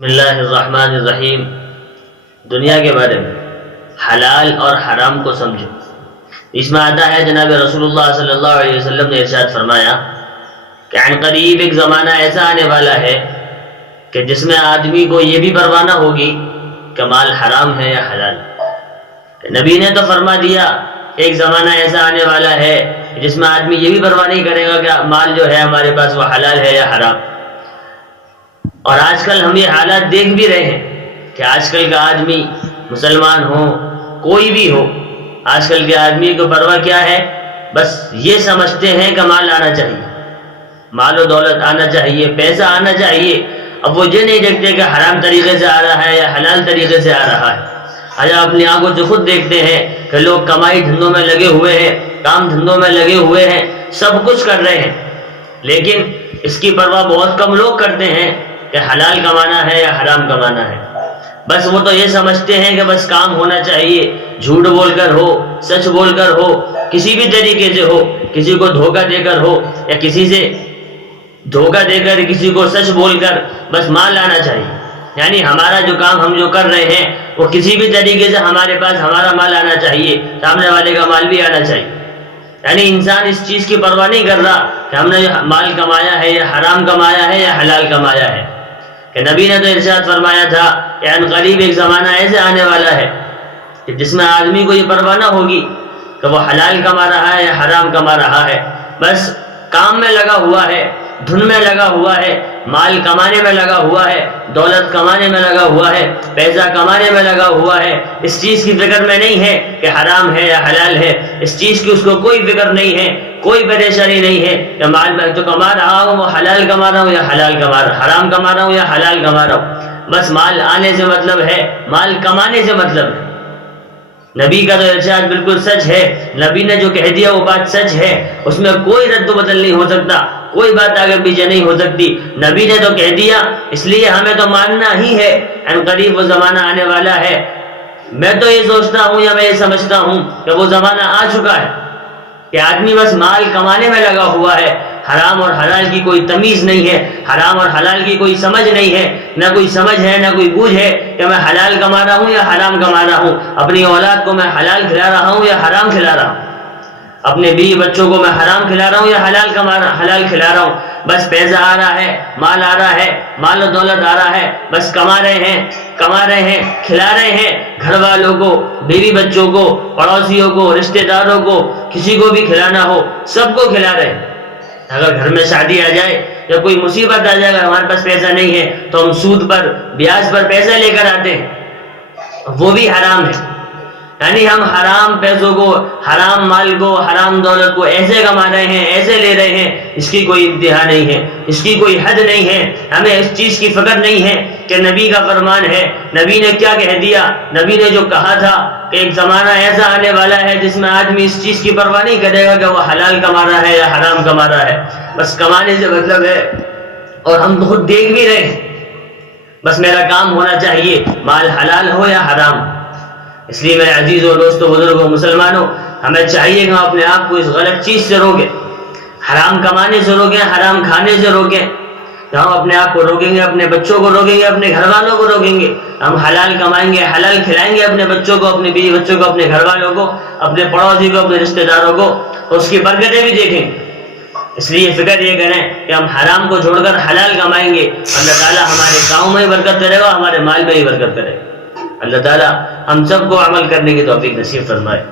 بسم اللہ الرحمن الرحیم۔ دنیا کے بارے میں حلال اور حرام کو سمجھو۔ اس میں آتا ہے جناب رسول اللہ صلی اللہ علیہ وسلم نے ارشاد فرمایا کہ عن قریب ایک زمانہ ایسا آنے والا ہے کہ جس میں آدمی کو یہ بھی پرواہ نہ ہوگی کہ مال حرام ہے یا حلال۔ نبی نے تو فرما دیا ایک زمانہ ایسا آنے والا ہے جس میں آدمی یہ بھی پرواہ نہیں کرے گا کہ مال جو ہے ہمارے پاس وہ حلال ہے یا حرام۔ اور آج کل ہم یہ حالات دیکھ بھی رہے ہیں کہ آج کل کا آدمی مسلمان ہو کوئی بھی ہو، آج کل کے آدمی کو پرواہ کیا ہے؟ بس یہ سمجھتے ہیں کہ مال آنا چاہیے، مال و دولت آنا چاہیے، پیسہ آنا چاہیے۔ اب وہ یہ نہیں دیکھتے کہ حرام طریقے سے آ رہا ہے یا حلال طریقے سے آ رہا ہے۔ آج اپنی آنکھوں سے خود دیکھتے ہیں کہ لوگ کمائی دھندوں میں لگے ہوئے ہیں، کام دھندوں میں لگے ہوئے ہیں، سب کچھ کر رہے ہیں، لیکن اس کی پرواہ بہت کم لوگ کرتے ہیں کہ حلال کمانا ہے یا حرام کمانا ہے۔ بس وہ تو یہ سمجھتے ہیں کہ بس کام ہونا چاہیے، جھوٹ بول کر ہو، سچ بول کر ہو، کسی بھی طریقے سے ہو، کسی کو دھوکہ دے کر ہو یا کسی سے دھوکہ دے کر کسی کو سچ بول کر بس مال آنا چاہیے۔ یعنی ہمارا جو کام ہم جو کر رہے ہیں وہ کسی بھی طریقے سے ہمارے پاس ہمارا مال آنا چاہیے، سامنے والے کا مال بھی آنا چاہیے۔ یعنی انسان اس چیز کی پرواہ نہیں کر رہا کہ ہم نے مال کمایا ہے یا حرام کمایا ہے یا حلال کمایا ہے۔ کہ نبی نے تو ارشاد فرمایا تھا کہ ان قریب ایک زمانہ ایسے آنے والا ہے کہ جس میں آدمی کو یہ پرواہ نہ ہوگی کہ وہ حلال کما رہا ہے یا حرام کما رہا ہے، بس کام میں لگا ہوا ہے، دھن میں لگا ہوا ہے، مال کمانے میں لگا ہوا ہے، دولت کمانے میں لگا ہوا ہے، پیسہ کمانے میں لگا ہوا ہے۔ اس چیز کی فکر میں نہیں ہے کہ حرام ہے یا حلال ہے، اس چیز کی اس کو کوئی فکر نہیں ہے، کوئی پریشانی نہیں ہے کہ مال میں جو کما رہا ہوں وہ حلال کما رہا ہوں یا حلال کما رہا ہوں، حرام کما رہا ہوں یا حلال کما رہا ہوں۔ بس مال آنے سے مطلب ہے، مال کمانے سے مطلب ہے۔ نبی کا تو ارشاد بالکل سچ ہے، نبی نے جو کہہ دیا وہ بات سچ ہے، اس میں کوئی رد و بدل نہیں ہو سکتا، کوئی بات آگے پیچھے نہیں ہو سکتی۔ نبی نے تو کہہ دیا، اس لیے ہمیں تو ماننا ہی ہے۔ ان قریب وہ زمانہ آنے والا ہے، میں تو یہ سوچتا ہوں یا میں یہ سمجھتا ہوں کہ وہ زمانہ آ چکا ہے کہ آدمی بس مال کمانے میں لگا ہوا ہے، حرام اور حلال کی کوئی تمیز نہیں ہے، حرام اور حلال کی کوئی سمجھ نہیں ہے، نہ کوئی سمجھ ہے نہ کوئی بوجھ ہے کہ میں حلال کما رہا ہوں یا حرام کما رہا ہوں، اپنی اولاد کو میں حلال کھلا رہا ہوں یا حرام کھلا رہا ہوں، اپنے بیوی بچوں کو میں حرام کھلا رہا ہوں یا حلال کھلا رہا ہوں۔ بس پیسہ آ رہا ہے، مال آ رہا ہے، مال و دولت آ رہا ہے، بس کما رہے ہیں، کھلا رہے ہیں، گھر والوں کو، بیوی بچوں کو، پڑوسیوں کو، رشتہ داروں کو، کسی کو بھی کھلانا ہو سب کو کھلا رہے ہیں۔ اگر گھر میں شادی آ جائے یا کوئی مصیبت آ جائے، اگر ہمارے پاس پیسہ نہیں ہے تو ہم سود پر بیاج پر پیسہ لے کر آتے ہیں، وہ بھی حرام ہے۔ یعنی ہم حرام پیسوں کو، حرام مال کو، حرام دولت کو ایسے کما رہے ہیں، ایسے لے رہے ہیں، اس کی کوئی انتہا نہیں ہے، اس کی کوئی حد نہیں ہے۔ ہمیں اس چیز کی فکر نہیں ہے کہ نبی کا فرمان ہے، نبی نے کیا کہہ دیا، نبی نے جو کہا تھا کہ ایک زمانہ ایسا آنے والا ہے جس میں آدمی اس چیز کی پرواہ نہیں کرے گا کہ وہ حلال کما رہا ہے یا حرام کما رہا ہے، بس کمانے سے مطلب ہے۔ اور ہم خود دیکھ بھی رہے ہیں، بس میرا کام ہونا چاہیے، مال حلال ہو یا حرام۔ اس لیے میرے عزیزوں، دوستوں، بزرگوں، مسلمانوں، ہمیں چاہیے کہ ہم اپنے آپ کو اس غلط چیز سے روکیں، حرام کمانے سے روکیں، حرام کھانے سے روکیں۔ ہم اپنے آپ کو روکیں گے، اپنے بچوں کو روکیں گے، اپنے گھر والوں کو روکیں گے، ہم حلال کمائیں گے، حلال کھلائیں گے اپنے بچوں کو، اپنے بیوی بچوں کو، اپنے گھر والوں کو، اپنے پڑوسی کو، اپنے رشتہ داروں کو، اس کی برکتیں بھی دیکھیں گے۔ اس لیے فکر یہ کریں کہ ہم حرام کو چھوڑ کر حلال کمائیں گے، اللہ تعالیٰ ہمارے کاموں میں ہی برکت کرے گا، ہمارے مال میں ہی برکت کرے گا۔ اللہ تعالیٰ ہم سب کو عمل کرنے کی توفیق نصیب فرمائے۔